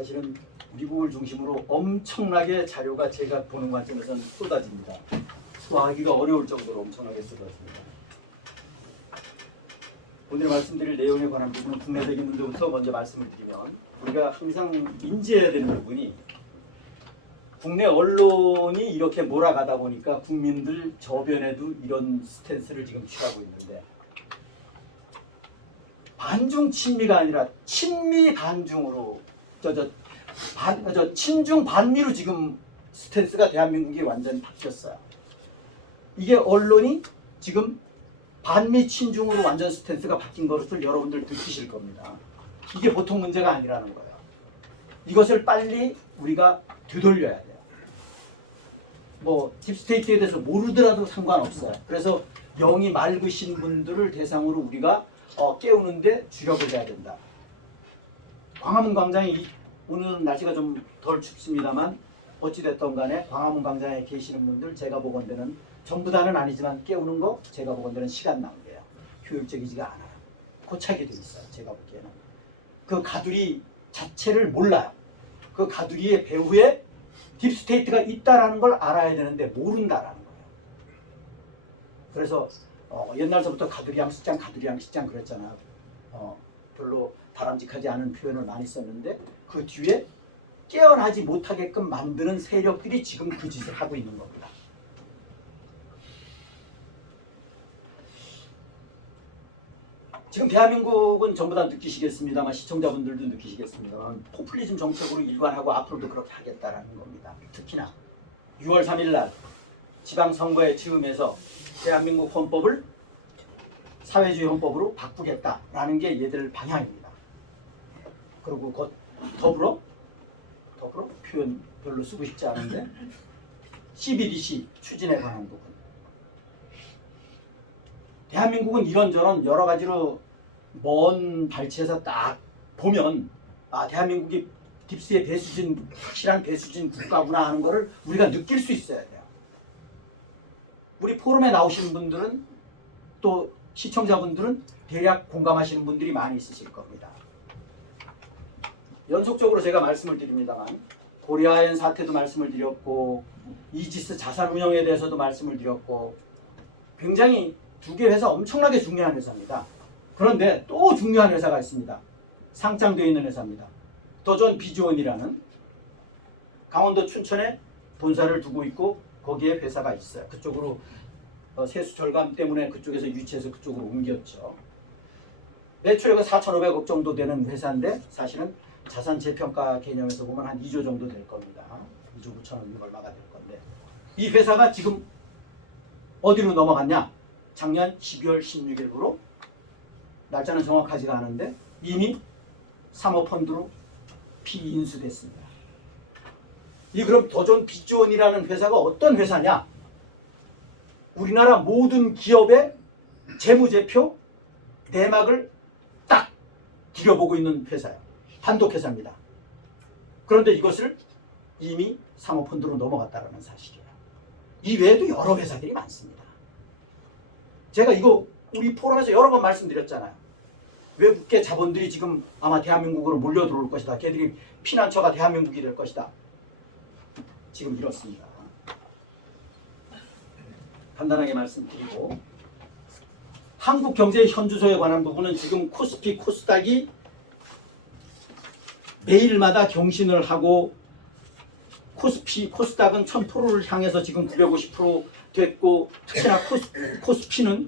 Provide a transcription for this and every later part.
사실은 미국을 중심으로 엄청나게 자료가 제가 보는 관점에서는 쏟아집니다. 소화하기가 어려울 정도로 엄청나게 쏟아집니다. 오늘 말씀드릴 내용에 관한 부분은 국내적인 문제부터 먼저 말씀을 드리면, 우리가 항상 인지해야 되는 부분이, 국내 언론이 이렇게 몰아가다 보니까 국민들 저변에도 이런 스탠스를 지금 취하고 있는데, 반중 친미가 아니라 친미 반중으로 친중 반미로 지금 스탠스가 대한민국이 완전히 바뀌었어요. 이게 언론이 지금 반미 친중으로 완전 스탠스가 바뀐 것을 여러분들 느끼실 겁니다. 이게 보통 문제가 아니라는 거예요. 이것을 빨리 우리가 되돌려야 돼요. 뭐 딥스테이트에 대해서 모르더라도 상관없어요. 그래서 영이 맑으신 분들을 대상으로 우리가 깨우는데 주력을 해야 된다. 광화문 광장에 오늘 날씨가 좀 덜 춥습니다만 어찌됐든 간에 광화문 광장에 계시는 분들, 제가 보건대는 전부 다는 아니지만 깨우는 거 제가 보건대는 시간 낭비예요. 효율적이지가 않아요. 고착이 돼 있어요. 제가 보기에는. 그 가두리 자체를 몰라요. 그 가두리의 배후에 딥스테이트가 있다라는 걸 알아야 되는데 모른다라는 거예요. 그래서 옛날서부터 가두리 양식장 그랬잖아요. 별로 바람직하지 않은 표현을 많이 썼는데, 그 뒤에 깨어나지 못하게끔 만드는 세력들이 지금 그 짓을 하고 있는 겁니다. 지금 대한민국은 전부 다 느끼시겠습니다만, 시청자분들도 느끼시겠습니다만, 포퓰리즘 정책으로 일관하고 앞으로도 그렇게 하겠다라는 겁니다. 특히나 6월 3일 날 지방선거에 즈음해서 대한민국 헌법을 사회주의 헌법으로 바꾸겠다라는 게 얘들 방향입니다. 그리고 곧 더불어 표현 별로 쓰고 싶지 않은데 CBDC 추진에 관한 부분. 대한민국은 이런저런 여러 가지로 먼 발치에서 딱 보면, 대한민국이 딥스의 배수진, 확실한 배수진 국가구나 하는 거를 우리가 느낄 수 있어야 돼요. 우리 포럼에 나오시는 분들은, 또 시청자분들은 대략 공감하시는 분들이 많이 있으실 겁니다. 연속적으로 제가 말씀을 드립니다만, 고려아연 사태도 말씀을 드렸고, 이지스 자산운용에 대해서도 말씀을 드렸고, 굉장히 두 개 회사 엄청나게 중요한 회사입니다. 그런데 또 중요한 회사가 있습니다. 상장되어 있는 회사입니다. 더존 비즈원이라는 강원도 춘천에 본사를 두고 있고, 거기에 회사가 있어요. 그쪽으로 세수 절감 때문에 그쪽에서 유치해서 그쪽으로 옮겼죠. 매출액은 4,500억 정도 되는 회사인데, 사실은 자산 재평가 개념에서 보면 한 2조 정도 될 겁니다. 2조 9천억 얼마가 될 건데, 이 회사가 지금 어디로 넘어갔냐? 작년 12월 16일부로, 날짜는 정확하지가 않은데 이미 사모펀드로 피인수됐습니다. 이 그럼 더존 비즈원이라는 회사가 어떤 회사냐? 우리나라 모든 기업의 재무제표 내막을 딱 들여보고 있는 회사예요. 단독회사입니다. 그런데 이것을 이미 사모펀드로 넘어갔다는 사실이에요. 이 외에도 여러 회사들이 많습니다. 제가 이거 우리 포럼에서 여러 번 말씀드렸잖아요. 외국계 자본들이 지금 아마 대한민국으로 몰려 들어올 것이다. 걔들이 피난처가 대한민국이 될 것이다. 지금 이렇습니다. 간단하게 말씀드리고, 한국 경제의 현주소에 관한 부분은 지금 코스피, 코스닥이 매일마다 경신을 하고, 코스피, 코스닥은 1000%를 향해서 지금 950% 됐고, 특히나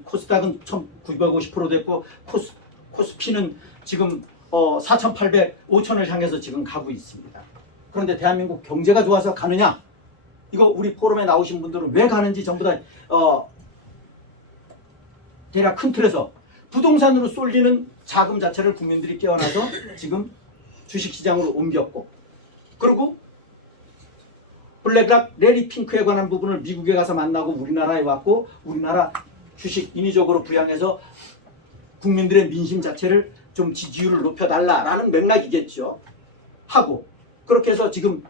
코스닥은 1950% 됐고, 코스피는 지금 4,800, 5,000을 향해서 지금 가고 있습니다. 그런데 대한민국 경제가 좋아서 가느냐? 이거 우리 포럼에 나오신 분들은 왜 가는지 전부 다 대략 큰 틀에서 부동산으로 쏠리는 자금 자체를 국민들이 깨어나서 지금 주식시장으로 옮겼고, 그리고 블랙락, 레리 핑크에 관한 부분을 미국에 가서 만나고 우리나라에 왔고, 우리나라 주식 인위적으로 부양해서 국민들의 민심 자체를 좀 지지율을 높여달라라는 맥락이겠죠. 하고, 그렇게 해서 지금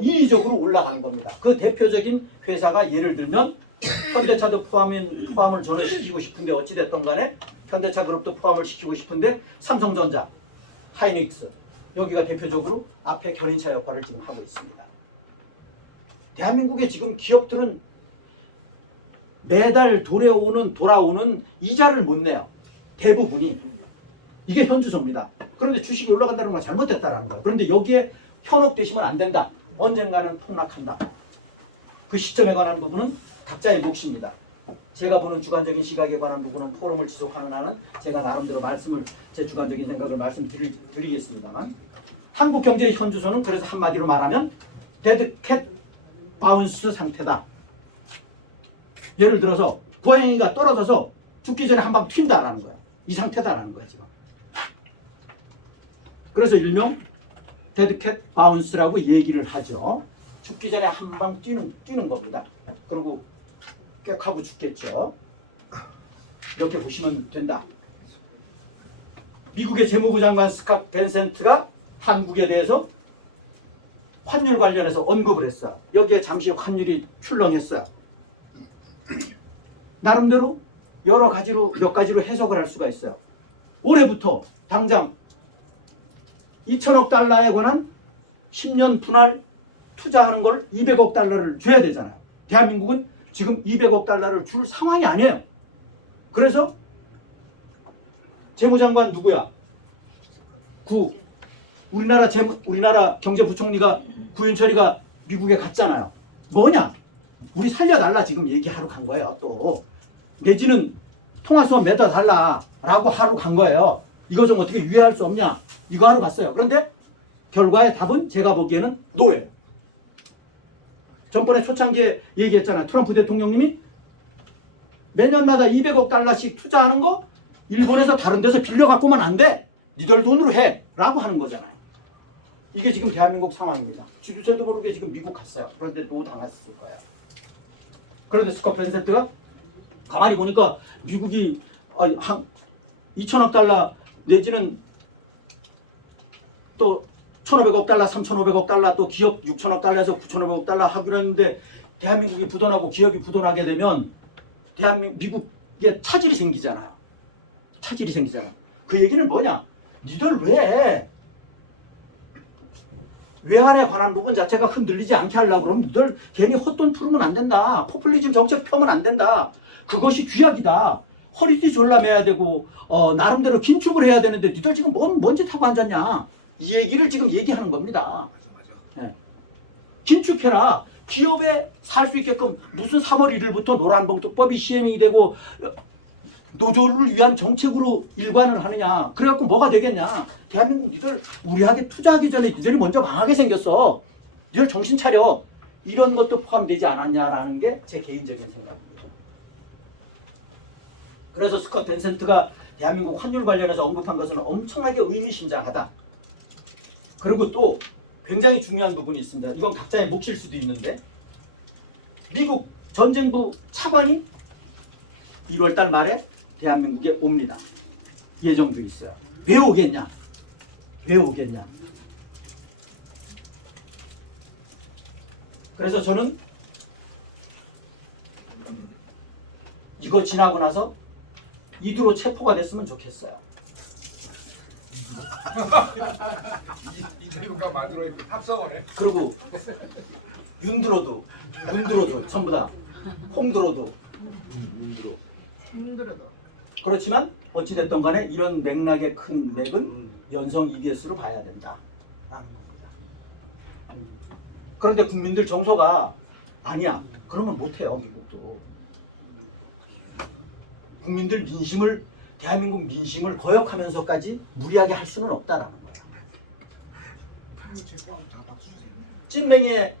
인위적으로 올라가는 겁니다. 그 대표적인 회사가 예를 들면 현대차도 포함을 저는 시키고 싶은데, 어찌됐든 간에 현대차 그룹도 포함을 시키고 싶은데, 삼성전자, 하이닉스, 여기가 대표적으로 앞에 견인차 역할을 지금 하고 있습니다. 대한민국의 지금 기업들은 매달 돌아오는 이자를 못 내요. 대부분이. 이게 현주소입니다. 그런데 주식이 올라간다는 건 잘못됐다는 거예요. 그런데 여기에 현혹되시면 안 된다. 언젠가는 폭락한다. 그 시점에 관한 부분은 각자의 몫입니다. 제가 보는 주관적인 시각에 관한 부분은 포럼을 지속하는 한은 제가 나름대로 제 주관적인 생각을 말씀드리겠습니다만, 한국 경제의 현주소는 그래서 한마디로 말하면 데드캣 바운스 상태다. 예를 들어서 고양이가 떨어져서 죽기 전에 한 방 튄다라는 거야. 이 상태다라는 거야 지금. 그래서 일명 데드캣 바운스라고 얘기를 하죠. 죽기 전에 한 방 뛰는 겁니다. 그리고 꽥 하고 죽겠죠. 이렇게 보시면 된다. 미국의 재무부 장관 스캇 벤센트가 한국에 대해서 환율 관련해서 언급을 했어요. 여기에 잠시 환율이 출렁했어요. 나름대로 여러 가지로 몇 가지로 해석을 할 수가 있어요. 올해부터 당장 2천억 달러에 관한 10년 분할 투자하는 걸 200억 달러를 줘야 되잖아요. 대한민국은 지금 200억 달러를 줄 상황이 아니에요. 그래서 재무장관 누구야? 우리나라 경제부총리가 구윤철이가 미국에 갔잖아요. 뭐냐? 우리 살려달라 지금 얘기하러 간 거예요. 또 내지는 통화수업 매달달라라고 하러 간 거예요. 이거 좀 어떻게 유예할 수 없냐? 이거 하러 갔어요. 그런데 결과의 답은 제가 보기에는 노예요. 전번에 초창기에 얘기했잖아요. 트럼프 대통령님이 매년마다 200억 달러씩 투자하는 거 일본에서 다른 데서 빌려갖고만 안 돼. 니들 돈으로 해. 라고 하는 거잖아요. 이게 지금 대한민국 상황입니다. 지도자도 모르게 지금 미국 갔어요. 그런데 노 당했을 거예요. 그런데 스캇 벤센트가 가만히 보니까 미국이 한 2천억 달러 내지는 또 1,500억 달러, 3,500억 달러, 또 기업 6천억 달러에서 9,500억 달러 하기로 했는데 대한민국이 부도나고 기업이 부도나게 되면 미국에 차질이 생기잖아요. 차질이 생기잖아요. 그 얘기는 뭐냐? 니들 외환에 관한 부분 자체가 흔들리지 않게 하려고 그러면 니들 괜히 헛돈 풀으면 안 된다. 포퓰리즘 정책 펴면 안 된다. 그것이 귀약이다. 허리띠 졸라매야 되고 나름대로 긴축을 해야 되는데 니들 지금 뭔 짓 하고 앉았냐. 이 얘기를 지금 얘기하는 겁니다. 네. 긴축해라. 기업에 살 수 있게끔 무슨 3월 1일부터 노란봉투법이 시행이 되고 노조를 위한 정책으로 일관을 하느냐. 그래갖고 뭐가 되겠냐. 대한민국 니들 우리에게 투자하기 전에 니들이 먼저 망하게 생겼어. 니들 정신 차려. 이런 것도 포함되지 않았냐라는 게 제 개인적인 생각입니다. 그래서 스캇 벤센트가 대한민국 환율 관련해서 언급한 것은 엄청나게 의미심장하다. 그리고 또 굉장히 중요한 부분이 있습니다. 이건 각자의 몫일 수도 있는데 미국 전쟁부 차관이 1월달 말에 대한민국에 옵니다. 예정도 있어요. 왜 오겠냐? 왜 오겠냐? 그래서 저는 이거 지나고 나서 이두로 체포가 됐으면 좋겠어요. 이태우가 만들어 합성어네. 그리고 윤드로도 전부 다 홍드로도 그렇지만 어찌됐든 간에 이런 맥락의 큰 맥은 연성 EBS로 봐야 된다라는 겁니다. 그런데 국민들 정서가 아니야. 그러면 못해요. 미국도. 국민들 민심을 대한민국 민심을 거역하면서까지 무리하게 할 수는 없다라는 거예요. 찐맹이의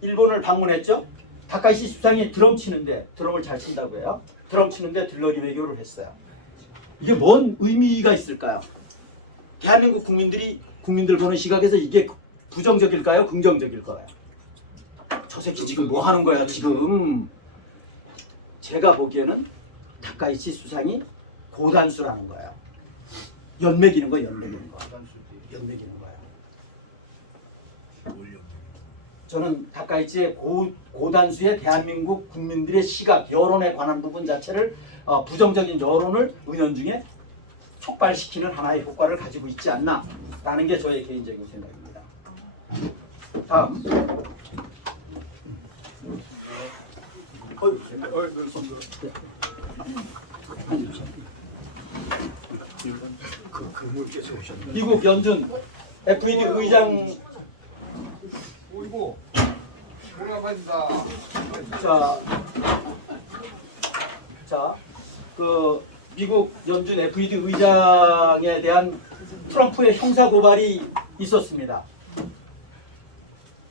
일본을 방문했죠. 다카이시 수상이 드럼 치는데 드럼을 잘 친다고 해요. 드럼 치는데 들러리 외교를 했어요. 이게 뭔 의미가 있을까요? 대한민국 국민들 보는 시각에서 이게 부정적일까요? 긍정적일까요? 저 새끼 지금 뭐 하는 거야 지금? 제가 보기에는 다카이치 수상이 고단수라는 거예요. 연맥이는 거예요. 연맥이는 거예요. 저는 다카이치의 고단수의 대한민국 국민들의 시각, 여론에 관한 부분 자체를 부정적인 여론을 은연중에 촉발시키는 하나의 효과를 가지고 있지 않나 라는 게 저의 개인적인 생각입니다. 다음. 미국 연준 FED 의장. 오이고 오라반다. 자, 그 미국 연준 FED 의장에 대한 트럼프의 형사 고발이 있었습니다.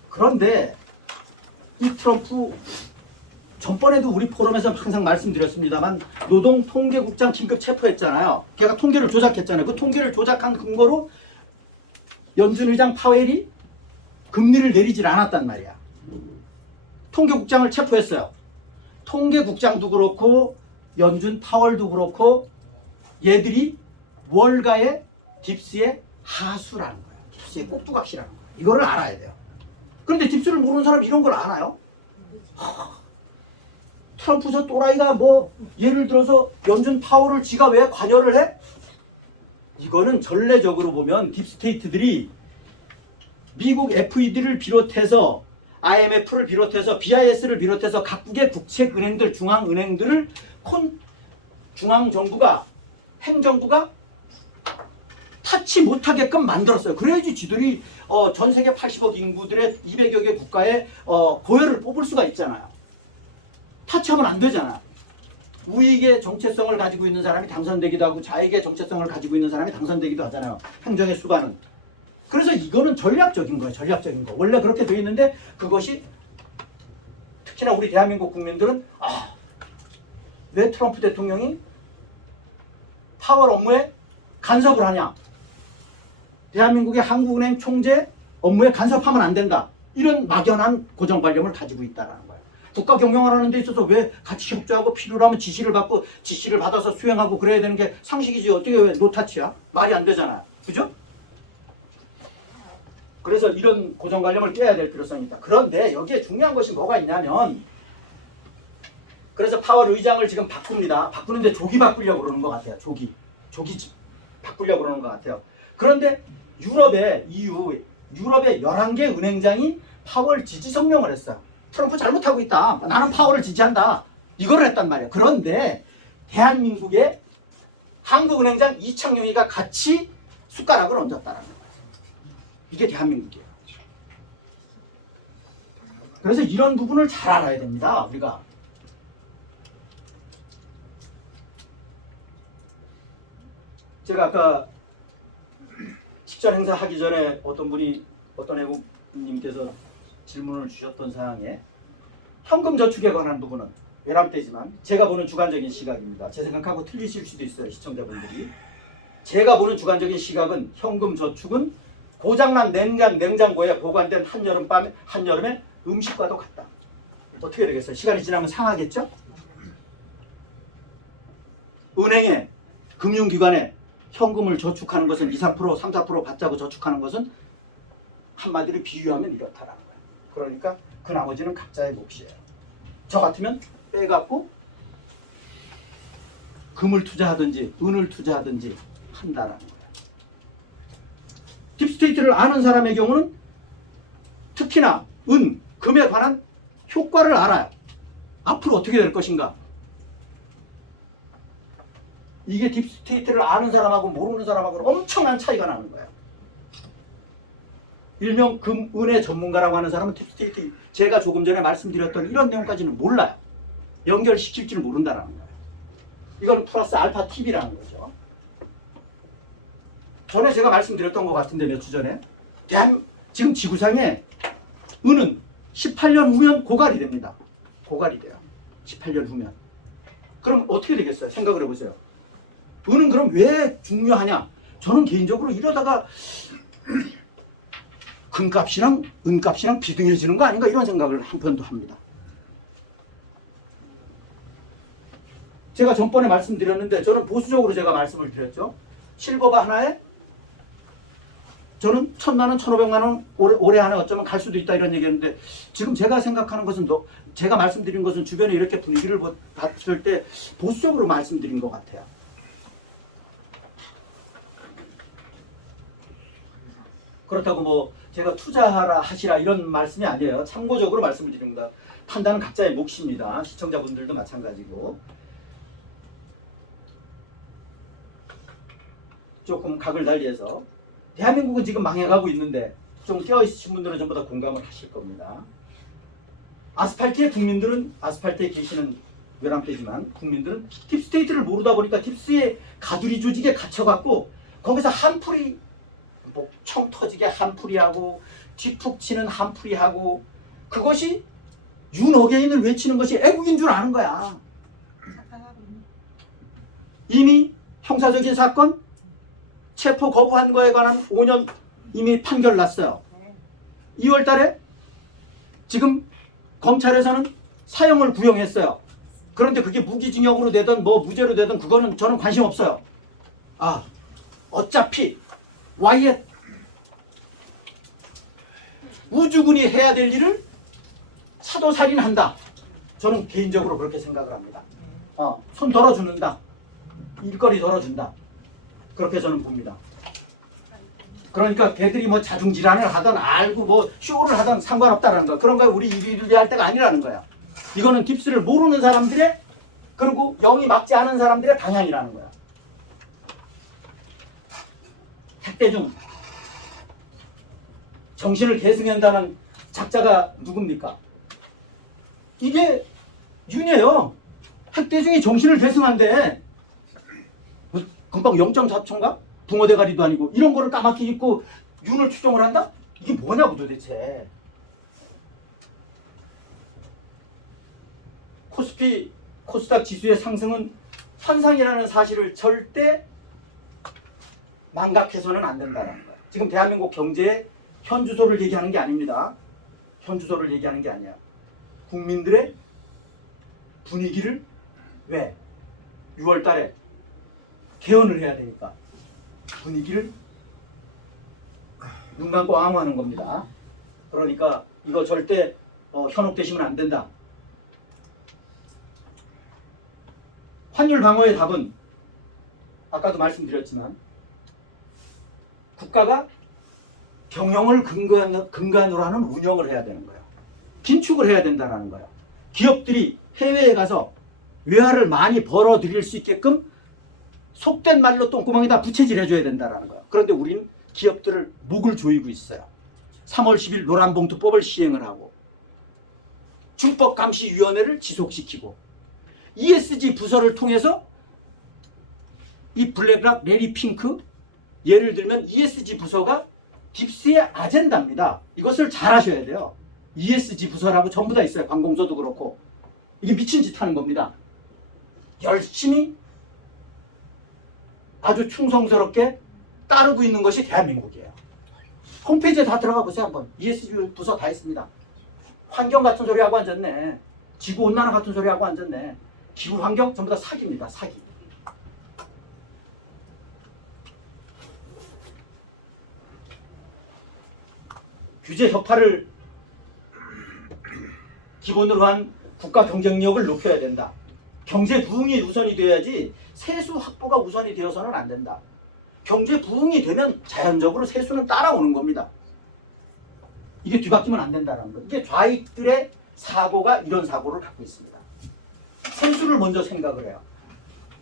그런데 이 트럼프 전번에도 우리 포럼에서 항상 말씀드렸습니다만 노동통계국장 긴급 체포했잖아요. 걔가 통계를 조작했잖아요. 그 통계를 조작한 근거로 연준 의장 파웰이 금리를 내리질 않았단 말이야. 통계국장을 체포했어요. 통계국장도 그렇고 연준 파월도 그렇고 얘들이 월가의 딥스의 하수라는 거예요. 딥스의 꼭두각시라는 거예요. 이거를 알아야 돼요. 그런데 딥스를 모르는 사람이 이런 걸 아나요? 트럼프 저 또라이가 뭐 예를 들어서 연준 파월을 지가 왜 관여를 해? 이거는 전례적으로 보면 딥스테이트들이 미국 FED를 비롯해서 IMF를 비롯해서 BIS를 비롯해서 각국의 국책은행들, 중앙은행들을 중앙정부가, 행정부가 타치 못하게끔 만들었어요. 그래야지 지들이 전 세계 80억 인구들의 200여 개 국가에 고열을 뽑을 수가 있잖아요. 타치하면 안 되잖아. 우익의 정체성을 가지고 있는 사람이 당선되기도 하고 좌익의 정체성을 가지고 있는 사람이 당선되기도 하잖아요. 행정의 수반은. 그래서 이거는 전략적인 거예요. 전략적인 거. 원래 그렇게 돼 있는데 그것이 특히나 우리 대한민국 국민들은 왜 트럼프 대통령이 파월 업무에 간섭을 하냐. 대한민국의 한국은행 총재 업무에 간섭하면 안 된다. 이런 막연한 고정관념을 가지고 있다는 거예요. 국가 경영을 하는 데 있어서 왜 같이 협조하고 필요로 하면 지시를 받고 지시를 받아서 수행하고 그래야 되는 게 상식이지. 어떻게 왜 노타치야? 말이 안 되잖아요. 그죠? 그래서 이런 고정관념을 깨야 될 필요성이 있다. 그런데 여기에 중요한 것이 뭐가 있냐면 그래서 파월 의장을 지금 바꿉니다. 바꾸는데 조기 바꾸려고 그러는 것 같아요. 조기 바꾸려고 그러는 것 같아요. 그런데 유럽의 EU, 유럽의 11개 은행장이 파월 지지 성명을 했어요. 트럼프 잘못하고 있다. 나는 파월을 지지한다. 이걸 했단 말이에요. 그런데 대한민국의 한국은행장 이창용이가 같이 숟가락을 얹었다는 거예요. 이게 대한민국이에요. 그래서 이런 부분을 잘 알아야 됩니다. 우리가. 제가 아까 식전 행사 하기 전에 어떤 애국님께서 질문을 주셨던 사항에 현금 저축에 관한 부분은 외람되지만 제가 보는 주관적인 시각입니다. 제 생각하고 틀리실 수도 있어요. 시청자분들이. 제가 보는 주관적인 시각은 현금 저축은 고장난 냉장고에 보관된 한여름의 음식과도 같다. 어떻게 되겠어요? 시간이 지나면 상하겠죠? 은행에, 금융기관에 현금을 저축하는 것은 2, 3%, 3, 4% 받자고 저축하는 것은 한마디로 비유하면 이렇다라는 거예요. 그러니까 그 나머지는 각자의 몫이에요. 저 같으면 빼갖고 금을 투자하든지 은을 투자하든지 한다라는 거예요. 딥스테이트를 아는 사람의 경우는 특히나 은, 금에 관한 효과를 알아요. 앞으로 어떻게 될 것인가. 이게 딥스테이트를 아는 사람하고 모르는 사람하고는 엄청난 차이가 나는 거예요. 일명 금, 은의 전문가라고 하는 사람은 딥스테이트, 제가 조금 전에 말씀드렸던 이런 내용까지는 몰라요. 연결시킬 줄 모른다는 거예요. 이건 플러스 알파 TV라는 거죠. 전에 제가 말씀드렸던 것 같은데 몇 주 전에 지금 지구상에 은은 18년 후면 고갈이 됩니다. 고갈이 돼요. 18년 후면. 그럼 어떻게 되겠어요? 생각을 해보세요. 은은 그럼 왜 중요하냐? 저는 개인적으로 이러다가 금값이랑 은값이랑 비등해지는 거 아닌가 이런 생각을 한편도 합니다. 제가 전번에 말씀드렸는데 저는 보수적으로 제가 말씀을 드렸죠. 실버바 하나에 저는 1,000만 원, 1,500만 원 올해 안에 어쩌면 갈 수도 있다 이런 얘기했는데 지금 제가 생각하는 것은 제가 말씀드린 것은 주변에 이렇게 분위기를 봤을 때 보수적으로 말씀드린 것 같아요. 그렇다고 뭐 제가 투자하라 하시라 이런 말씀이 아니에요. 참고적으로 말씀을 드립니다. 판단은 각자의 몫입니다. 시청자분들도 마찬가지고. 조금 각을 달리해서 대한민국은 지금 망해가고 있는데 좀 깨어있으신 분들은 전부 다 공감을 하실 겁니다. 아스팔트의 국민들은 아스팔트에 계시는 11대지만 국민들은 딥스테이트를 모르다 보니까 딥스의 가두리 조직에 갇혀갖고 거기서 한풀이 목청 터지게 한풀이하고 뒷푹 치는 한풀이하고 그것이 윤어게인을 외치는 것이 애국인 줄 아는 거야. 이미 형사적인 사건 체포 거부한 거에 관한 5년 이미 판결 났어요. 2월 달에 지금 검찰에서는 사형을 구형했어요. 그런데 그게 무기징역으로 되든 뭐 무죄로 되든 그거는 저는 관심 없어요. 아, 어차피 와이에 우주군이 해야 될 일을 사도살인한다. 저는 개인적으로 그렇게 생각을 합니다. 손 덜어주는다. 일거리 덜어준다. 그렇게 저는 봅니다. 그러니까 걔들이 뭐 자중질환을 하든 알고 뭐 쇼를 하든 상관없다는 거. 그런 거 우리 일일이 할 때가 아니라는 거야. 이거는 딥스를 모르는 사람들의 그리고 영이 막지 않은 사람들의 방향이라는 거야. 택대중 정신을 계승한다는 작자가 누굽니까? 이게 윤이에요. 택대중이 정신을 계승한대. 금방 0.4초인가? 붕어 대가리도 아니고 이런 거를 까맣게 입고 윤을 추종을 한다? 이게 뭐냐고 도대체. 코스피 코스닥 지수의 상승은 현상이라는 사실을 절대 망각해서는 안 된다는 거야. 지금 대한민국 경제의 현주소를 얘기하는 게 아닙니다. 현주소를 얘기하는 게 아니야. 국민들의 분위기를 왜 6월 달에 개헌을 해야 되니까 분위기를 눈 감고 앙호하는 겁니다. 그러니까 이거 절대 현혹되시면 안 된다. 환율 방어의 답은 아까도 말씀드렸지만 국가가 경영을 근간으로 하는 운영을 해야 되는 거예요. 긴축을 해야 된다는 거예요. 기업들이 해외에 가서 외화를 많이 벌어들일 수 있게끔 속된 말로 똥구멍에다 부채질 해줘야 된다는 거예요. 그런데 우리는 기업들을 목을 조이고 있어요. 3월 10일 노란봉투법을 시행을 하고 준법감시위원회를 지속시키고 ESG 부서를 통해서 이 블랙락, 레리 핑크 예를 들면 ESG 부서가 딥스의 아젠다입니다. 이것을 잘 하셔야 돼요. ESG 부서라고 전부 다 있어요. 관공서도 그렇고. 이게 미친 짓 하는 겁니다. 열심히 아주 충성스럽게 따르고 있는 것이 대한민국이에요. 홈페이지에 다 들어가 보세요. 한번. ESG 부서 다 있습니다. 환경 같은 소리 하고 앉았네. 지구온난화 같은 소리 하고 앉았네. 기후 환경 전부 다 사기입니다. 사기. 규제 혁파를 기본으로 한 국가 경쟁력을 높여야 된다. 경제 부흥이 우선이 되어야지 세수 확보가 우선이 되어서는 안 된다. 경제 부흥이 되면 자연적으로 세수는 따라오는 겁니다. 이게 뒤바뀌면 안 된다는 거. 이게 좌익들의 사고가 이런 사고를 갖고 있습니다. 세수를 먼저 생각을 해요.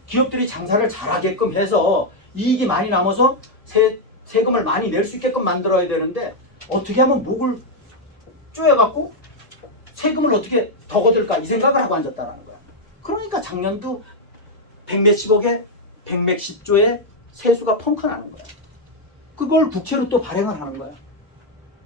기업들이 장사를 잘하게끔 해서 이익이 많이 남아서 세금을 많이 낼 수 있게끔 만들어야 되는데 어떻게 하면 목을 쪼여갖고 세금을 어떻게 더 거둘까 이 생각을 하고 앉았다는 거야. 그러니까 작년도 백몇십억에 백몇십조의 세수가 펑크나는 거야. 그걸 국채로 또 발행을 하는 거야.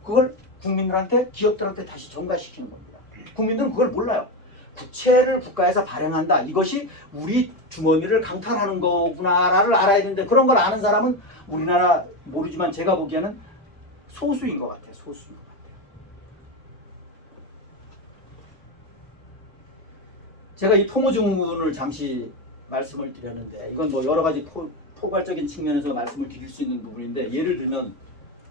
그걸 국민들한테 기업들한테 다시 전가시키는 겁니다. 국민들은 그걸 몰라요. 국채를 국가에서 발행한다. 이것이 우리 주머니를 강탈하는 거구나를 알아야 되는데 그런 걸 아는 사람은 우리나라 모르지만 제가 보기에는 소수인 것 같아요. 소수인 것 같아요. 제가 이 토모증후군을 잠시 말씀을 드렸는데 이건 뭐 여러 가지 포괄적인 측면에서 말씀을 드릴 수 있는 부분인데 예를 들면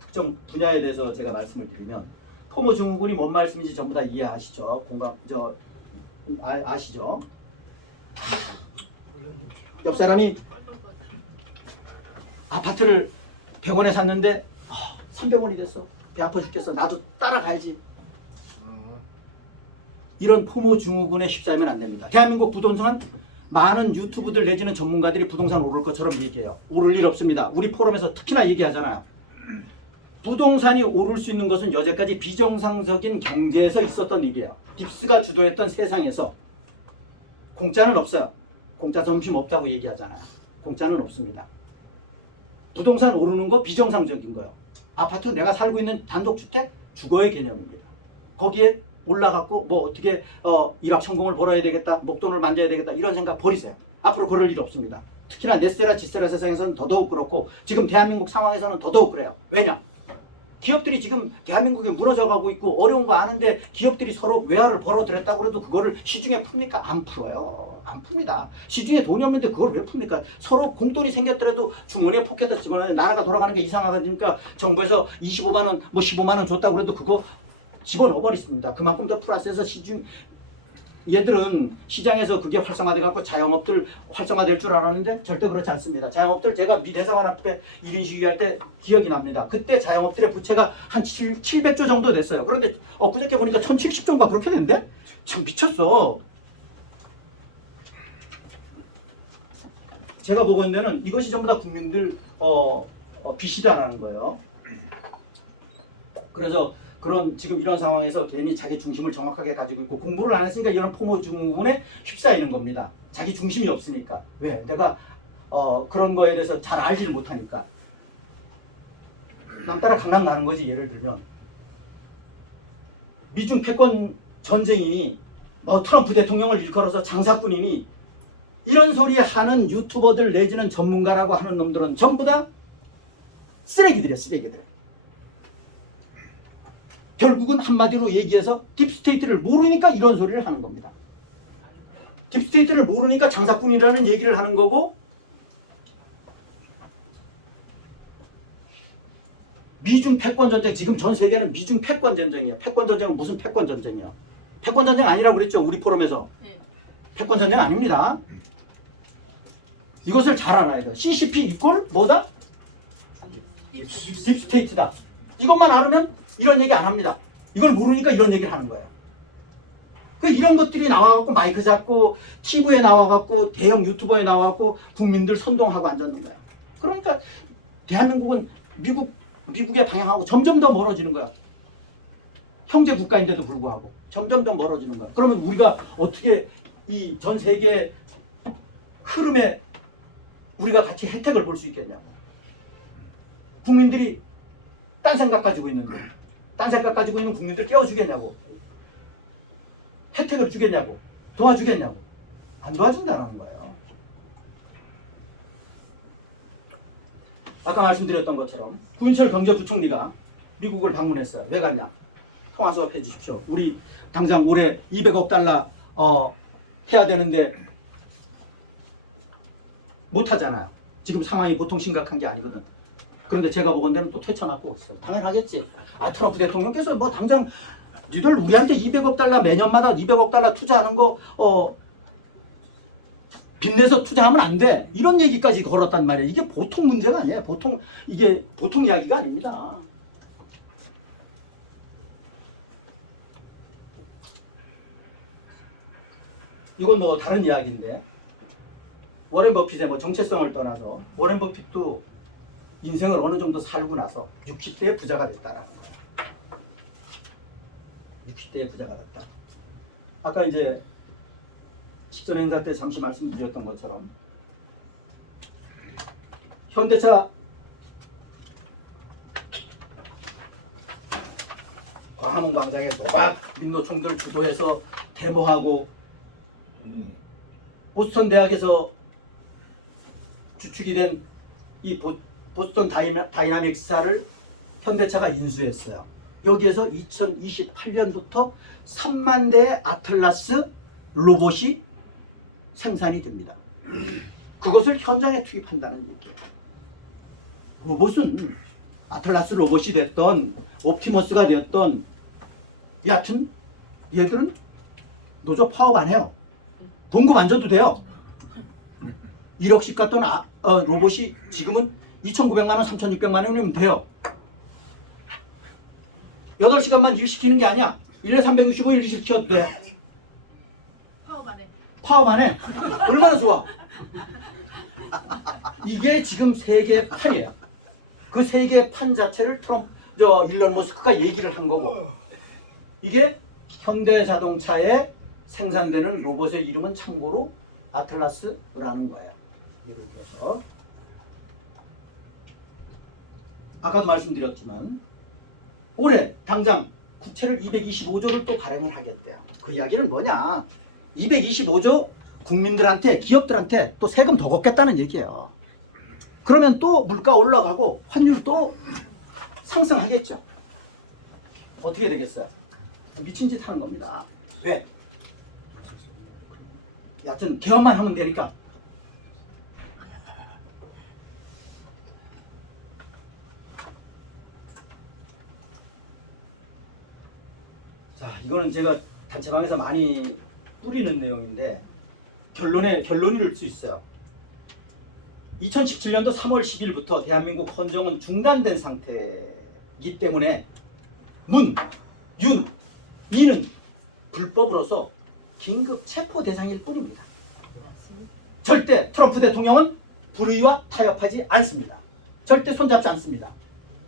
특정 분야에 대해서 제가 말씀을 드리면 토모증후군이 뭔 말씀인지 전부 다 이해하시죠? 아시죠? 옆 사람이 아파트를 100원에 샀는데 300원이 됐어. 배 아파 죽겠어. 나도 따라가야지. 이런 포모 증후군에 휩싸이면 안 됩니다. 대한민국 부동산 많은 유튜브들 내지는 전문가들이 부동산 오를 것처럼 얘기해요. 오를 일 없습니다. 우리 포럼에서 특히나 얘기하잖아요. 부동산이 오를 수 있는 것은 여태까지 비정상적인 경제에서 있었던 일이에요. 깁스가 주도했던 세상에서 공짜는 없어요. 공짜 점심 없다고 얘기하잖아요. 공짜는 없습니다. 부동산 오르는 거 비정상적인 거예요. 아파트 내가 살고 있는 단독주택 주거의 개념입니다. 거기에 올라갔고 뭐 어떻게 일확천금을 벌어야 되겠다, 목돈을 만져야 되겠다 이런 생각 버리세요. 앞으로 그럴 일 없습니다. 특히나 넷세라 지세라 세상에서는 더더욱 그렇고 지금 대한민국 상황에서는 더더욱 그래요. 왜냐? 기업들이 지금 대한민국에 무너져가고 있고 어려운 거 아는데 기업들이 서로 외화를 벌어들였다고 해도 그거를 시중에 풉니까? 안 풀어요. 안 풉니다. 시중에 돈이 없는데 그걸 왜 풉니까? 서로 공돈이 생겼더라도 주머니에 포켓에 집어넣어요. 나라가 돌아가는 게 이상하다니까 정부에서 25만 원, 뭐 15만 원 줬다고 해도 그거 집어넣어버렸습니다. 그만큼 더 플러스해서 얘들은 시장에서 그게 활성화돼 갖고 자영업들 활성화될 줄 알았는데 절대 그렇지 않습니다. 자영업들 제가 미 대사관 앞에 1인 시위할 때 기억이 납니다. 그때 자영업들의 부채가 한 700조 정도 됐어요. 그런데 그저께 보니까 1070조인가 그렇게 됐는데 참 미쳤어. 제가 보고 있는 데는 이것이 전부 다 국민들 빚이다라는 거예요. 그래서 그런 지금 이런 상황에서 괜히 자기 중심을 정확하게 가지고 있고 공부를 안 했으니까 이런 포모 증후군에 휩싸이는 겁니다. 자기 중심이 없으니까. 왜? 내가 그런 거에 대해서 잘 알지를 못하니까. 남 따라 강남 가는 거지. 예를 들면 미중 패권 전쟁이니 뭐 트럼프 대통령을 일컬어서 장사꾼이니 이런 소리 하는 유튜버들 내지는 전문가라고 하는 놈들은 전부 다 쓰레기들이야. 쓰레기들. 결국은 한마디로 얘기해서 딥스테이트를 모르니까 이런 소리를 하는 겁니다. 딥스테이트를 모르니까 장사꾼이라는 얘기를 하는 거고 미중 패권 전쟁 지금 전 세계는 미중 패권 전쟁이에요. 패권 전쟁은 무슨 패권 전쟁이야? 패권 전쟁 아니라고 그랬죠. 우리 포럼에서. 패권 전쟁 아닙니다. 이것을 잘 알아야 돼요. CCP 이꼴 뭐다? 딥스테이트다. 이것만 알으면 이런 얘기 안 합니다. 이걸 모르니까 이런 얘기를 하는 거예요. 이런 것들이 나와갖고 마이크 잡고 TV에 나와갖고 대형 유튜버에 나와갖고 국민들 선동하고 앉았는 거예요. 그러니까 대한민국은 미국의 방향하고 점점 더 멀어지는 거야. 형제 국가인데도 불구하고 점점 더 멀어지는 거야. 그러면 우리가 어떻게 이 전 세계 흐름에 우리가 같이 혜택을 볼 수 있겠냐고. 국민들이 딴 생각 가지고 있는데 딴 생각 가지고 있는 국민들 깨워주겠냐고. 혜택을 주겠냐고. 도와주겠냐고. 안 도와준다는 거예요. 아까 말씀드렸던 것처럼 구인철 경제부총리가 미국을 방문했어요. 왜 갔냐? 통화수업 해주십시오. 우리 당장 올해 200억 달러 해야 되는데 못하잖아요. 지금 상황이 보통 심각한 게 아니거든. 그런데 제가 보건대는 또 퇴쳐맞고 있어요. 당연하겠지. 트럼프 대통령께서 뭐 당장 니들 우리한테 200억 달러 매년마다 200억 달러 투자하는 거 빚내서 투자하면 안 돼. 이런 얘기까지 걸었단 말이에요. 이게 보통 문제가 아니에요. 이게 보통 이야기가 아닙니다. 이건 뭐 다른 이야기인데 워렌 버핏의 뭐 정체성을 떠나서 워렌 버핏도 인생을 어느 정도 살고 나서 60대에 부자가 됐다라는 거예요. 60대에 부자가 됐다. 아까 이제 식전 행사 때 잠시 말씀드렸던 것처럼 현대차 광화문 광장에 노박 민노총들 주도해서 데모하고 보스턴 대학에서 주축이 된 이 보스턴 다이나믹스사를 현대차가 인수했어요. 여기에서 2028년부터 3만 대의 아틀라스 로봇이 생산이 됩니다. 그것을 현장에 투입한다는 얘기예요. 로봇은 아틀라스 로봇이 됐던 옵티머스가 되었던 여하튼 얘들은 노조 파업 안 해요. 봉급 안 줘도 돼요. 1억씩 갔던 로봇이 지금은 2,900만 원, 3,600만 원이면 돼요. 8시간만 일 시키는 게 아니야. 1년 365일 일 시켜도 돼. 파업만 해. 얼마나 좋아. 이게 지금 세계의 판이에요. 그 세계의 판 자체를 일론 머스크가 얘기를 한 거고, 이게 현대자동차에 생산되는 로봇의 이름은 참고로 아틀라스라는 거예요. 예를 들어서 아까도 말씀드렸지만 올해 당장 국채를 225조를 또 발행을 하겠대요. 그 이야기는 뭐냐? 225조 국민들한테, 기업들한테 또 세금 더 걷겠다는 얘기예요. 그러면 또 물가 올라가고 환율 또 상승하겠죠. 어떻게 되겠어요? 미친 짓 하는 겁니다. 왜? 여하튼 개헌만 하면 되니까. 자, 이거는 제가 단체방에서 많이 뿌리는 내용인데 결론을 수 있어요. 2017년도 3월 10일부터 대한민국 헌정은 중단된 상태이기 때문에 문, 윤, 미는 불법으로서 긴급 체포 대상일 뿐입니다. 절대 트럼프 대통령은 불의와 타협하지 않습니다. 절대 손잡지 않습니다.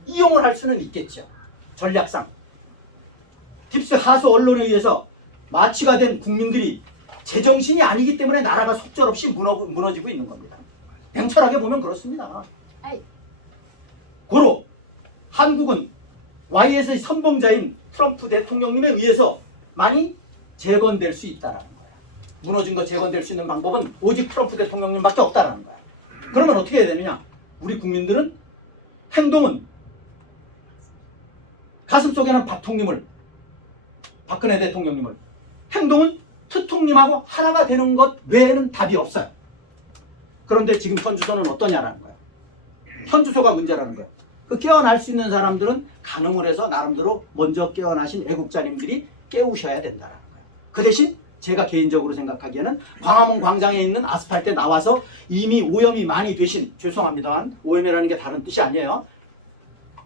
이용을 할 수는 있겠죠. 전략상. 딥스 하수 언론에 의해서 마취가 된 국민들이 제정신이 아니기 때문에 나라가 속절없이 무너지고 있는 겁니다. 냉철하게 보면 그렇습니다. 고로 한국은 YS의 선봉자인 트럼프 대통령님에 의해서 많이 재건될 수 있다는 거야. 무너진 거 재건될 수 있는 방법은 오직 트럼프 대통령님밖에 없다는 거야. 그러면 어떻게 해야 되느냐? 우리 국민들은 행동은 가슴속에는 박근혜 대통령님을, 행동은 트통님하고 하나가 되는 것 외에는 답이 없어요. 그런데 지금 현주소는 어떠냐라는 거야. 현주소가 문제라는 거야. 그 깨어날 수 있는 사람들은 가늠을 해서 나름대로 먼저 깨어나신 애국자님들이 깨우셔야 된다는 거예요. 그 대신 제가 개인적으로 생각하기에는 광화문 광장에 있는 아스팔트에 나와서 이미 오염이 많이 되신, 죄송합니다만 오염이라는 게 다른 뜻이 아니에요.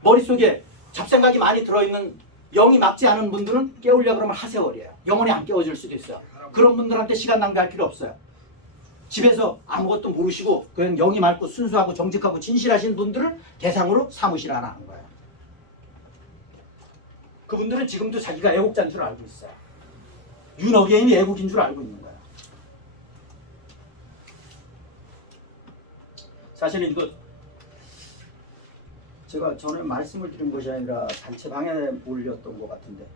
머릿속에 잡생각이 많이 들어있는 영이 막지 않은 분들은 깨우려고 그러면 하세월이에요. 영원히 안 깨워질 수도 있어요. 그런 분들한테 시간 낭비할 필요 없어요. 집에서 아무것도 모르시고 그냥 영이 맑고 순수하고 정직하고 진실하신 분들을 대상으로 삼으시라는 거예요. 그분들은 지금도 자기가 애국자인 줄 알고 있어요. 윤어게인이 애국인 줄 알고 있는 거예요. 사실은 이거 제가 전에 말씀을 드린 것이 아니라 단체방에 올렸던 것 같은데,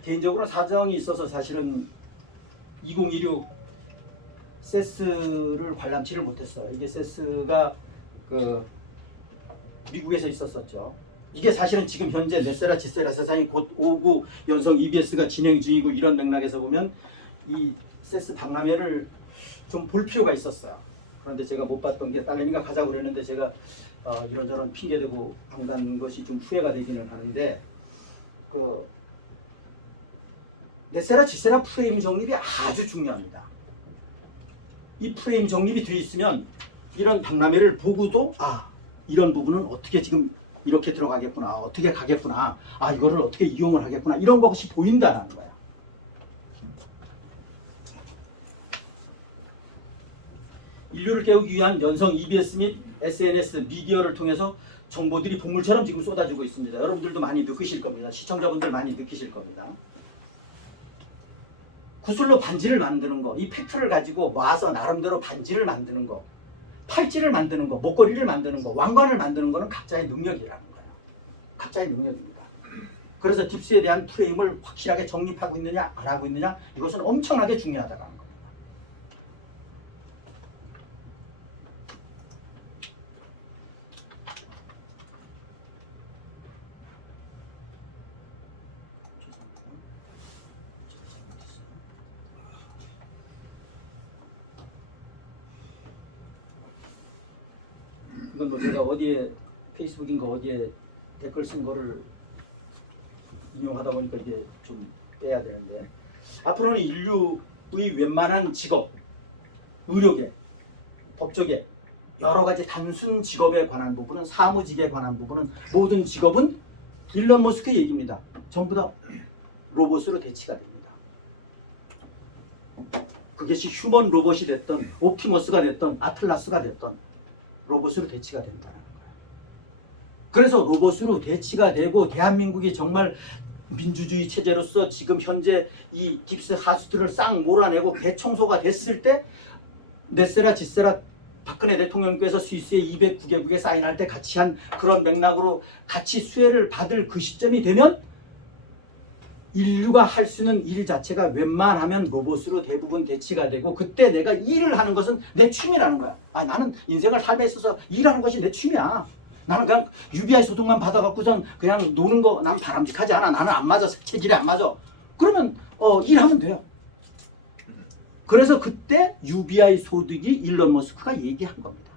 개인적으로 사정이 있어서 사실은 2016 세스를 관람치를 못했어요. 이게 세스가 미국에서 있었었죠. 이게 사실은 지금 현재 넷세라 지세라 세상이 곧 오고 연성 EBS가 진행 중이고, 이런 맥락에서 보면 이 세스 박람회를 좀 볼 필요가 있었어요. 그런데 제가 못 봤던 게, 딸내미가 가자고 그랬는데 제가 이런저런 핑계대고 안 간 것이 좀 후회가 되기는 하는데, 넷세라 지세라 프레임 정립이 아주 중요합니다. 이 프레임 정립이 돼 있으면 이런 박람회를 보고도 이런 부분은 어떻게 지금 이렇게 들어가겠구나, 어떻게 가겠구나, 이거를 어떻게 이용을 하겠구나, 이런 것이 보인다는 거야. 인류를 깨우기 위한 연성 EBS 및 SNS 미디어를 통해서 정보들이 동물처럼 지금 쏟아지고 있습니다. 여러분들도 많이 느끼실 겁니다. 시청자분들 많이 느끼실 겁니다. 구슬로 반지를 만드는 거, 이 팩트를 가지고 모아서 나름대로 반지를 만드는 거, 팔찌를 만드는 거, 목걸이를 만드는 거, 왕관을 만드는 거는 각자의 능력이라는 거예요. 각자의 능력입니다. 그래서 딥스에 대한 프레임을 확실하게 정립하고 있느냐 안 하고 있느냐, 이것은 엄청나게 중요하다는 겁니다. 이건 뭐 제가 어디에 페이스북인가 어디에 댓글 쓴 거를 인용하다 보니까 이게 좀 빼야 되는데, 앞으로는 인류의 웬만한 직업, 의료계, 법조계, 여러 가지 단순 직업에 관한 부분은, 사무직에 관한 부분은, 모든 직업은 일론 머스크의 얘기입니다. 전부 다 로봇으로 대치가 됩니다. 그것이 휴먼 로봇이 됐던 옵티머스가 됐던 아틀라스가 됐던 로봇으로 대치가 된다는 거예요. 그래서 로봇으로 대치가 되고 대한민국이 정말 민주주의 체제로서 지금 현재 이 깁스 하수트를 싹 몰아내고 대청소가 됐을 때 넷세라 지세라 박근혜 대통령께서 스위스의 209개국에 사인할 때 같이 한 그런 맥락으로 같이 수혜를 받을 그 시점이 되면 인류가 할 수 있는 일 자체가 웬만하면 로봇으로 대부분 대치가 되고 그때 내가 일을 하는 것은 내 취미라는 거야. 나는 인생을 삶에 있어서 일하는 것이 내 취미야. 나는 그냥 UBI 소득만 받아갖고선 그냥 노는 거 난 바람직하지 않아. 나는 안 맞아. 체질이 안 맞아. 그러면 일하면 돼요. 그래서 그때 UBI 소득이 일론 머스크가 얘기한 겁니다.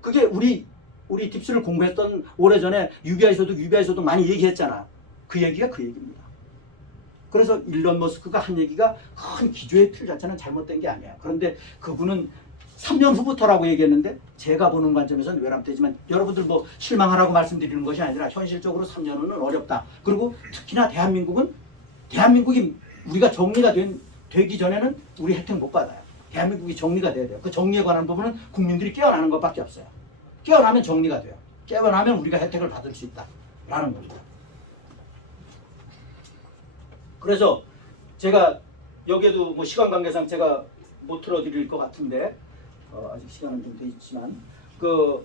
그게 우리 딥스를 공부했던 오래전에 UBI 소득 많이 얘기했잖아. 그 얘기가 그 얘기입니다. 그래서 일론 머스크가 한 얘기가 큰 기조의 틀 자체는 잘못된 게 아니에요. 그런데 그분은 3년 후부터라고 얘기했는데 제가 보는 관점에서는 외람되지만 여러분들 뭐 실망하라고 말씀드리는 것이 아니라 현실적으로 3년 후는 어렵다. 그리고 특히나 대한민국이 우리가 정리가 되기 전에는 우리 혜택 못 받아요. 대한민국이 정리가 돼야 돼요. 그 정리에 관한 부분은 국민들이 깨어나는 것밖에 없어요. 깨어나면 정리가 돼요. 깨어나면 우리가 혜택을 받을 수 있다라는 겁니다. 그래서 제가 여기에도 뭐 시간 관계상 제가 못 틀어드릴 것 같은데 아직 시간은 좀 돼 있지만 그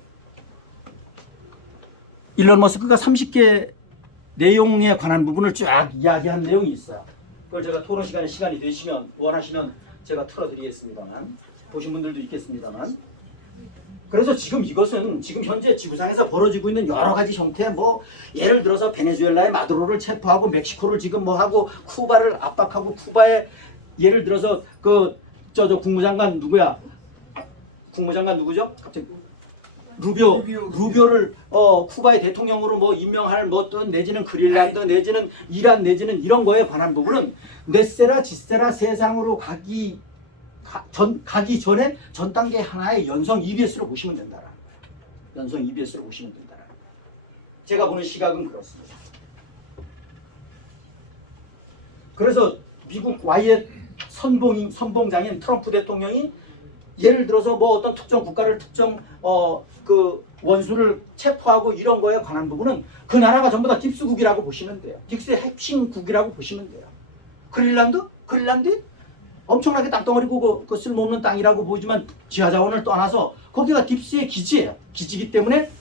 일론 머스크가 30개 내용에 관한 부분을 쫙 이야기한 내용이 있어요. 그걸 제가 토론 시간이 되시면 원하시면 제가 틀어드리겠습니다만 보신 분들도 있겠습니다만 그래서 지금 이것은 지금 현재 지구상에서 벌어지고 있는 여러 가지 형태 뭐 예를 들어서 베네수엘라의 마두로를 체포하고 멕시코를 지금 뭐 하고 쿠바를 압박하고 쿠바에 예를 들어서 저 국무장관 누구야? 국무장관 누구죠? 갑자기 루비오를 쿠바의 대통령으로 뭐 임명할 뭐 또 내지는 그린란드 내지는 이란 내지는 이런 거에 관한 부분은 넷세라 지세라 세상으로 가기 전에 전 단계 하나의 연성 EBS로 보시면 된다라는 거예요. 연성 EBS로 보시면 된다라는 거예요. 제가 보는 시각은 그렇습니다. 그래서 미국 Y의 선봉장인 트럼프 대통령이 예를 들어서 뭐 어떤 특정 국가를 특정 그 원수를 체포하고 이런 거에 관한 부분은 그 나라가 전부 다 딥스국이라고 보시면 돼요. 딥스의 핵심국이라고 보시면 돼요. 그린란드 엄청나게 땅덩어리고 그 쓸모없는 땅이라고 보이지만 지하자원을 떠나서 거기가 딥스의 기지예요. 기지이기 때문에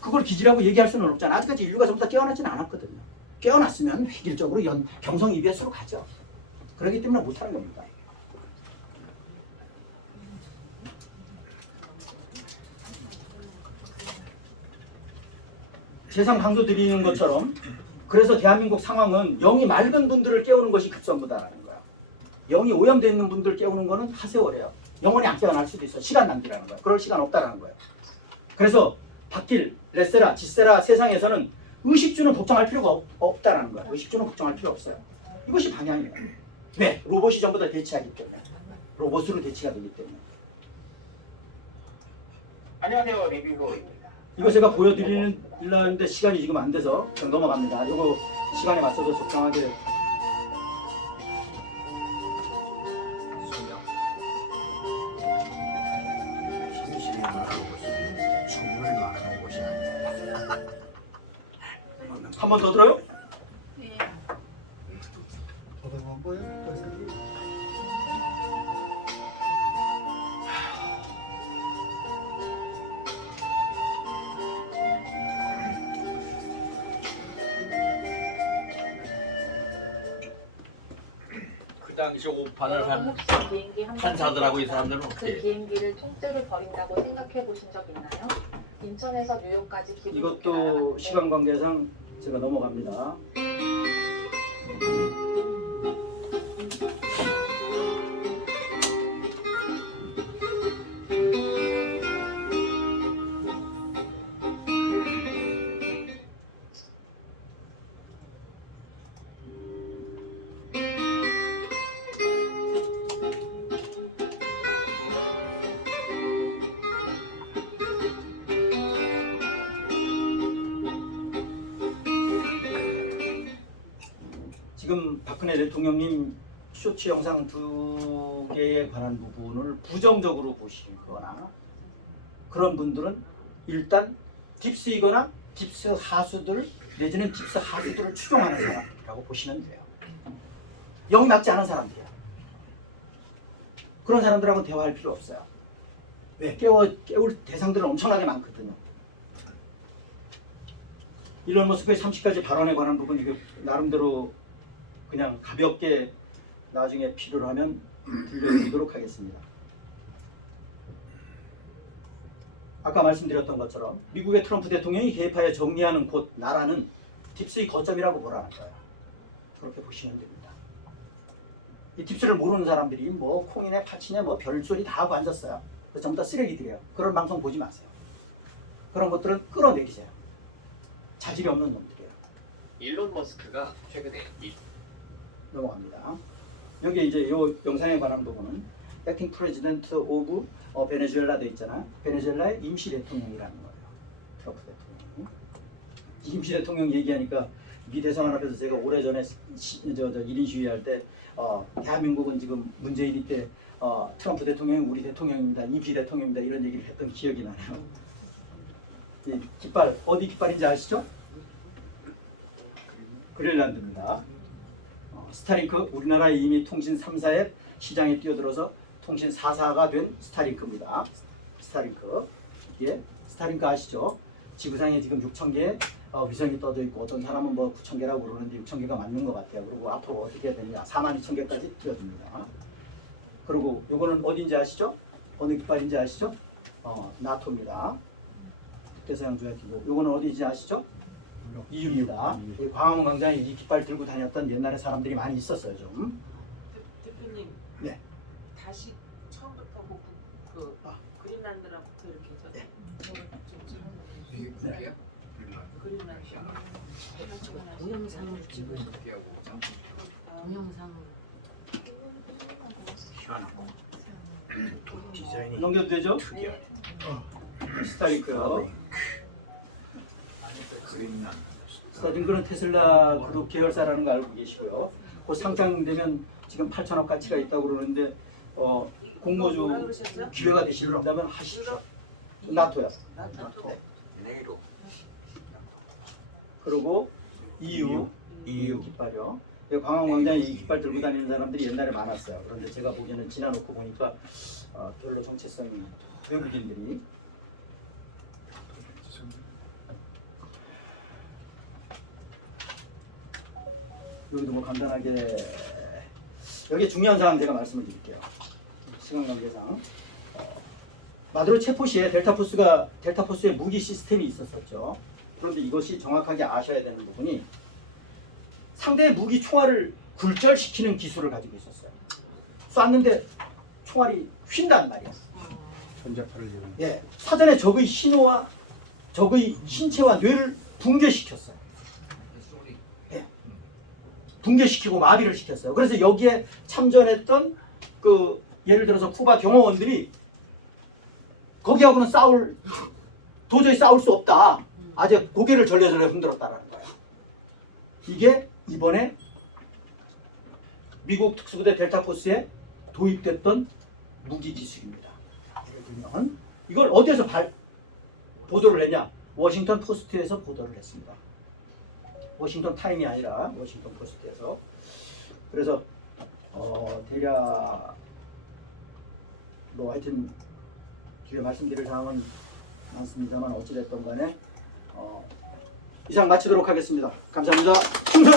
그걸 기지라고 얘기할 수는 없잖아. 아직까지 인류가 전부 다 깨어나지는 않았거든요. 깨어났으면 획일적으로 경성 EBS로 가죠. 그렇기 때문에 못하는 겁니다. 세상 강도 드리는 것처럼 그래서 대한민국 상황은 영이 맑은 분들을 깨우는 것이 급선무다라는 거야. 영이 오염되어 있는 분들 깨우는 거는 하세월이에요. 영원히 안 깨어날 수도 있어. 시간 낭비라는 거야. 그럴 시간 없다라는 거예요. 그래서 바뀔 레세라 지세라 세상에서는 의식주는 걱정할 필요가 없다라는 거야. 의식주는 걱정할 필요 없어요. 이것이 방향이에요. 왜? 로봇이 전부 다 대치하기 때문에. 로봇으로 대치가 되기 때문에. 안녕하세요, 레비고입니다. 이거 제가 보여드리려는데 시간이 지금 안 돼서 그냥 넘어갑니다. 이거 시간에 맞춰서 적당하게. 진실을 말하는 곳은 춤을 말하는 곳이 아니야. 한 번 더 들어요? 네. 그 당시 오판을 한 혹시 비행기 한 판사들하고 이 사람들은 그 어떻게? 비행기를 통째로 버린다고 생각해 보신 적 있나요? 인천에서 뉴욕까지 기분 좋게 이것도 날아갔는데 시간 관계상 제가 넘어갑니다. 지금 박근혜 대통령님 쇼츠 영상 2개에 관한 부분을 부정적으로 보시거나 그런 분들은 일단 딥스이거나 딥스 하수들 내지는 딥스 하수들을 추종하는 사람이라고 보시면 돼요. 영이 맞지 않은 사람들이야. 그런 사람들하고는 대화할 필요 없어요. 왜? 깨울 대상들은 엄청나게 많거든요. 일론 머스크의 30가지 발언에 관한 부분 이거 나름대로 그냥 가볍게 나중에 필요로 하면 들려드리도록 하겠습니다. 아까 말씀드렸던 것처럼 미국의 트럼프 대통령이 개파에 정리하는 곳 나라는 딥스의 거점이라고 보라는 거예요. 그렇게 보시면 됩니다. 이 딥스를 모르는 사람들이 뭐 콩이네 파치네 뭐 별소리 다 하고 앉았어요. 그 전부 다 쓰레기들이에요. 그런 방송 보지 마세요. 그런 것들은 끌어내리세요. 자질이 없는 놈들이에요. 일론 머스크가 최근에 넘어갑니다. 여기 이제 이 영상에 관한 부분은 Acting President of 베네수엘라 돼 있잖아. 베네수엘라의 임시 대통령이라는 거예요. 트럼프 대통령이. 임시 대통령 얘기하니까 미 대사관 앞에서 제가 오래전에 1인 시위할 때 대한민국은 지금 문재인이 때 트럼프 대통령이 우리 대통령입니다. 임시 대통령입니다. 이런 얘기를 했던 기억이 나네요. 이 깃발 어디 깃발인지 아시죠? 그린란드입니다. 스타링크 우리나라의 이미 통신 3사의 시장에 뛰어들어서 통신 4사가 된 스타링크입니다. 스타링크. 예, 스타링크 아시죠? 지구상에 지금 6,000개의 위성이 떠져 있고 어떤 사람은 뭐 9,000개라고 그러는데 6,000개가 맞는 것 같아요. 그리고 앞으로 어떻게 해야 되냐? 42,000개까지 뛰어듭니다. 그리고 요거는 어딘지 아시죠? 어느 깃발인지 아시죠? 나토입니다. 특대서양 조약기구. 요거는 어디인지 아시죠? EU입니다. 광화문 광장에 이 깃발 들고 다녔던 옛날에 사람들이 많이 있었어요, 좀. 대표님. 네. 다시 처음부터 그 그린란드랑부터 이렇게 해서 네. 이게 그게야? 그린란드. 동영상으로 찍으셔. 동영상으로. 희한하고 디자인이 넘겨도 되죠? 특이하네. 스타링크요. 그린란드. 스타링크는 테슬라 그룹 계열사라는 거 알고 계시고요. 곧 상장되면 지금 8천억 가치가 있다고 그러는데 뭐라 공모주 그러셨어요? 기회가 되신다면 하십시오. 나토요. 나토. 네이로. 그리고 EU 깃발이요. 광화문광장에 이 깃발 들고 다니는 사람들이 옛날에 많았어요. 그런데 제가 보기에는 지나놓고 보니까 별로 정체성이 외국인들이 여기도 뭐 간단하게 여기 중요한 사항 제가 말씀을 드릴게요. 시간 관계상 마두로 체포시에 델타포스의 무기 시스템이 있었었죠. 그런데 이것이 정확하게 아셔야 되는 부분이 상대의 무기 총알을 굴절시키는 기술을 가지고 있었어요. 쐈는데 총알이 휜단 말이야. 전자파를 이용. 예, 사전에 적의 신호와 적의 신체와 뇌를 붕괴시켰어요. 예, 붕괴시키고 마비를 시켰어요. 그래서 여기에 참전했던 그 예를 들어서 쿠바 경호원들이 거기하고는 도저히 싸울 수 없다. 아주 고개를 절레절레 흔들었다라는 거예요. 이게 이번에 미국 특수부대 델타포스에 도입됐던 무기 기술입니다. 예를 들면 이걸 어디에서 보도를 했냐? 워싱턴 포스트에서 보도를 했습니다. 워싱턴 타임이 아니라 워싱턴 포스트에서. 그래서 대략 뭐 하여튼 뒤에 말씀드릴 사항은 많습니다만 어찌됐든 간에 이상 마치도록 하겠습니다. 감사합니다. 충성!